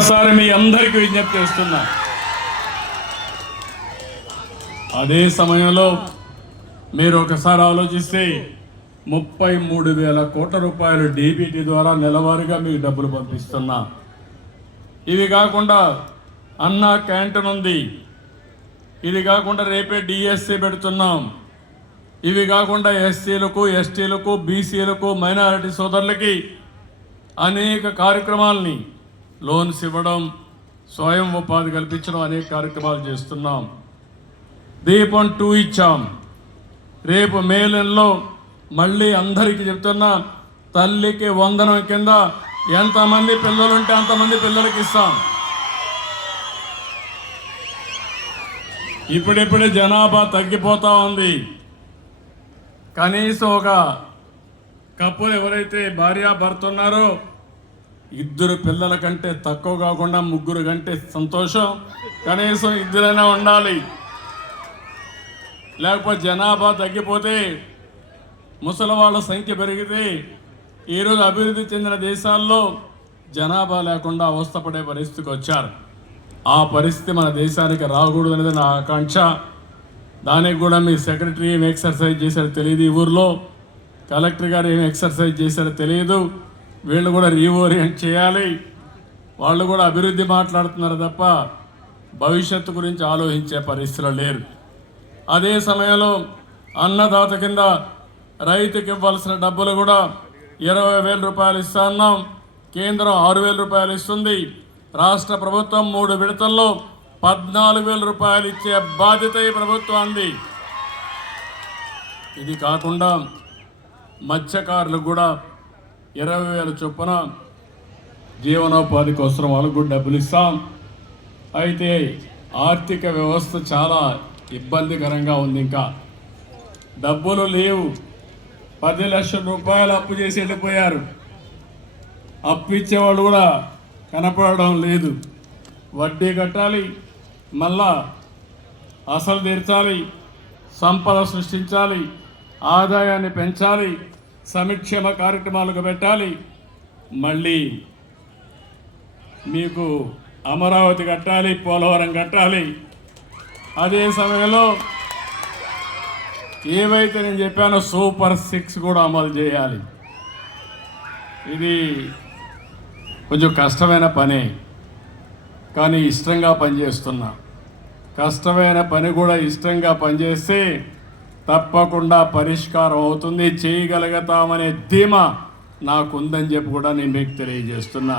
ఒకసారి మీ అందరికీ విజ్ఞప్తి చేస్తున్నా. అదే సమయంలో మీరు ఒకసారి ఆలోచిస్తే ముప్పై మూడు వేల కోట్ల రూపాయలు డీబీటీ ద్వారా నెలవారీగా మీకు డబ్బులు పంపిస్తున్నా. ఇవి కాకుండా అన్న క్యాంటీన్ ఉంది. ఇది కాకుండా రేపే డిఎస్సి పెడుతున్నాం. ఇవి కాకుండా ఎస్సీలకు ఎస్టీలకు బీసీలకు మైనారిటీ సోదరులకి అనేక కార్యక్రమాలని లోన్స్ ఇవ్వడం స్వయం ఉపాధి కల్పించడం అనేక కార్యక్రమాలు చేస్తున్నాం. దీపం టూ ఇచ్చాం. రేపు మే నెలలో మళ్ళీ అందరికీ చెప్తున్నా తల్లికి వందనం కింద ఎంతమంది పిల్లలు ఉంటే అంతమంది పిల్లలకి ఇస్తాం. ఇప్పుడిప్పుడే జనాభా తగ్గిపోతూ ఉంది. కనీసం ఒక కప్పులు ఎవరైతే భార్య భర్త ఉన్నారో ఇద్దరు పిల్లల కంటే తక్కువ కాకుండా ముగ్గురు కంటే సంతోషం కనీసం ఇద్దరైనా ఉండాలి. లేకపోతే జనాభా తగ్గిపోతే ముసలి వాళ్ళ సంఖ్య పెరిగితే ఈరోజు అభివృద్ధి చెందిన దేశాల్లో జనాభా లేకుండా అవస్థపడే పరిస్థితికి వచ్చారు. ఆ పరిస్థితి మన దేశానికి రాకూడదు అనేది నా ఆకాంక్ష. దానికి కూడా మీ సెక్రటరీ ఏం ఎక్సర్సైజ్ చేశారో తెలియదు ఈ ఊర్లో. కలెక్టర్ గారు ఏం ఎక్సర్సైజ్ చేశారో తెలియదు. వీళ్ళు కూడా రీఓరియంట్ చేయాలి. వాళ్ళు కూడా అభివృద్ధి మాట్లాడుతున్నారు తప్ప భవిష్యత్తు గురించి ఆలోచించే పరిస్థితులు లేరు. అదే సమయంలో అన్నదాత కింద రైతుకి ఇవ్వాల్సిన డబ్బులు కూడా ఇరవై వేల రూపాయలు ఇస్తున్నాం కేంద్రం ఆరు వేల రూపాయలు ఇస్తుంది. రాష్ట్ర ప్రభుత్వం మూడు విడతల్లో పద్నాలుగు వేల రూపాయలు ఇచ్చే బాధ్యత ఈ ప్రభుత్వాన్ని ఇది కాకుండా మత్స్యకారులకు కూడా ఇరవై వేల చొప్పున జీవనోపాధి కోసం వాళ్ళకు కూడా డబ్బులు ఇస్తాం. అయితే ఆర్థిక వ్యవస్థ చాలా ఇబ్బందికరంగా ఉంది ఇంకా. డబ్బులు లేవు. పది లక్షల రూపాయలు అప్పు చేసి వెళ్ళిపోయారు. అప్పు ఇచ్చేవాళ్ళు కూడా కనపడడం లేదు. వడ్డీ కట్టాలి మళ్ళా అసలు తీర్చాలి సంపద సృష్టించాలి ఆదాయాన్ని పెంచాలి సంక్షేమ కార్యక్రమాలకు పెట్టాలి. మళ్ళీ మీకు అమరావతి కట్టాలి పోలవరం కట్టాలి. అదే సమయంలో ఏవైతే నేను చెప్పానో సూపర్ సిక్స్ కూడా అమలు చేయాలి. ఇది కొంచెం కష్టమైన పనే. కానీ ఇష్టంగా పనిచేస్తున్నా. కష్టమైన పని కూడా ఇష్టంగా పనిచేస్తే తప్పకుండా పరిష్కారం అవుతుంది. చేయగలుగుతామనే ధీమా నాకుందని చెప్పి కూడా నేను మీకు తెలియజేస్తున్నా.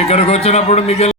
ఇక్కడికి వచ్చినప్పుడు మిగిలిన